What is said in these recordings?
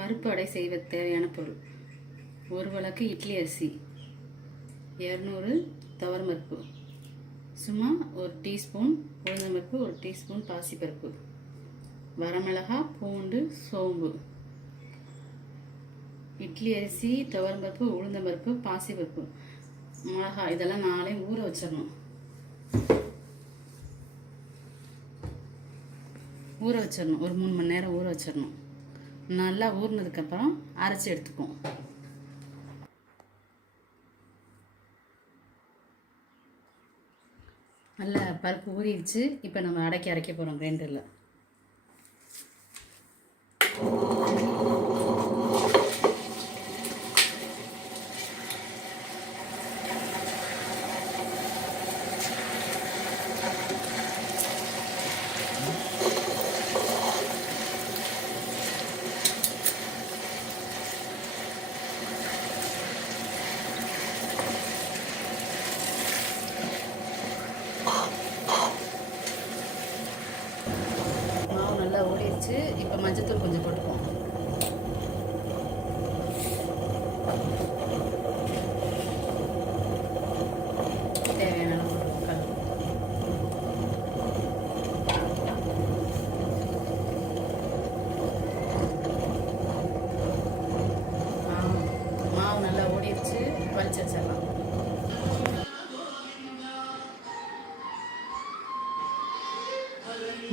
பருப்பு அடை செய்வது தேவையான பொருள். ஒரு வழக்கு இட்லி அரிசி. இரநூறு துவரம்பருப்பு. சும்மா ஒரு டீஸ்பூன் உளுந்தம்பருப்பு ஒரு டீஸ்பூன் பாசிப்பருப்பு. வரமிளகா பூண்டு சோம்பு. இட்லி அரிசி துவரம்பருப்பு உளுந்தம்பருப்பு பாசிப்பருப்பு. மிளகா இதெல்லாம் நாளையும் ஊற வச்சிடணும். ஊற வச்சிடணும். ஒரு மூணு மணி நேரம் ஊற வச்சிடணும். நல்லா ஊறினதுக்கப்புறம் அரைச்சி எடுத்துக்குவோம். நல்லா பருப்பு ஊறிடுச்சு. இப்போ நம்ம அடைக்கி அரைக்க போகிறோம் கிரைண்டரில் மாவு நல்லா ஊறிடுச்சு இப்போ மஞ்சத்தூள் கொஞ்சம் போட்டுக்குவோம். தேவையான அளவு போட்டுக்குவோம் மாவு மாவு நல்லா ஓடிடுச்சு வலிச்சு வச்சிடலாம்.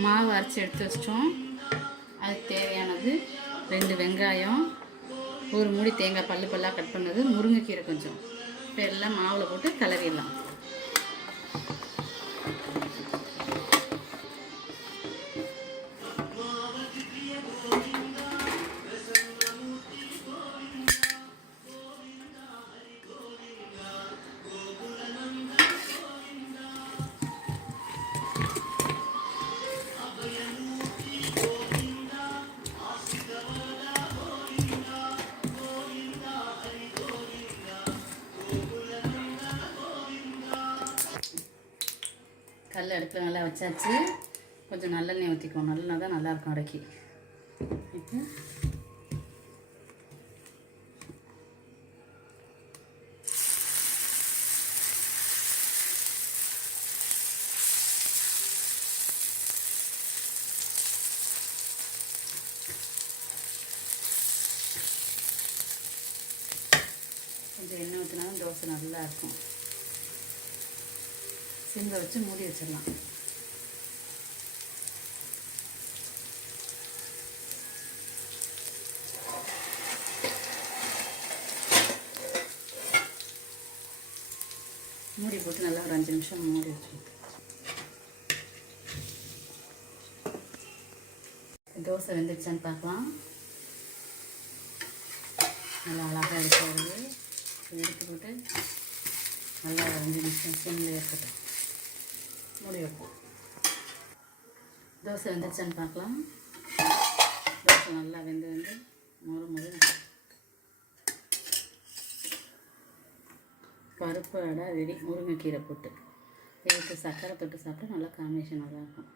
மாவு அரைச்சி எடுத்து வச்சிட்டோம். அதுக்கு தேவையானது ரெண்டு வெங்காயம் ஒரு மூடி தேங்காய் பல்லு பல்லாக கட் பண்ணது முருங்கைக்கீரை கொஞ்சம். இப்போ எல்லாம் மாவில் போட்டு கிளறிடலாம் கல் அடுப்பில் நல்லா வச்சாச்சு. கொஞ்சம் நல்லெண்ணெய் ஊற்றிக்குவோம் நல்லெண்ணெய் தான் நல்லாயிருக்கும் அடக்கி. இப்போ கொஞ்சம் எண்ணெய் ஊற்றினாலும் தோசை நல்லா இருக்கும் சிம்மில் வச்சு மூடி வச்சிடலாம். மூடி போட்டு நல்லா ஒரு அஞ்சு நிமிஷம் மூடி வச்சுருக்கோம் தோசை வெந்துடுச்சான்னு பார்க்கலாம். நல்லா அழகாக எடுத்து வருது எடுத்து போட்டு நல்லா ஒரு அஞ்சு நிமிஷம் சிம்மில் இருக்கட்டும் மூடி வைப்போம் தோசை வெந்துருச்சான்னு பார்க்கலாம். தோசை நல்லா வெந்து வெந்து மொறு மொறு பருப்பு அடை ரெடி முருங்கைக்கீரை போட்டு. இதுக்கு சர்க்கரை தொட்டு சாப்பிட்டா நல்லா காம்பினேஷன் நல்லா இருக்கும்.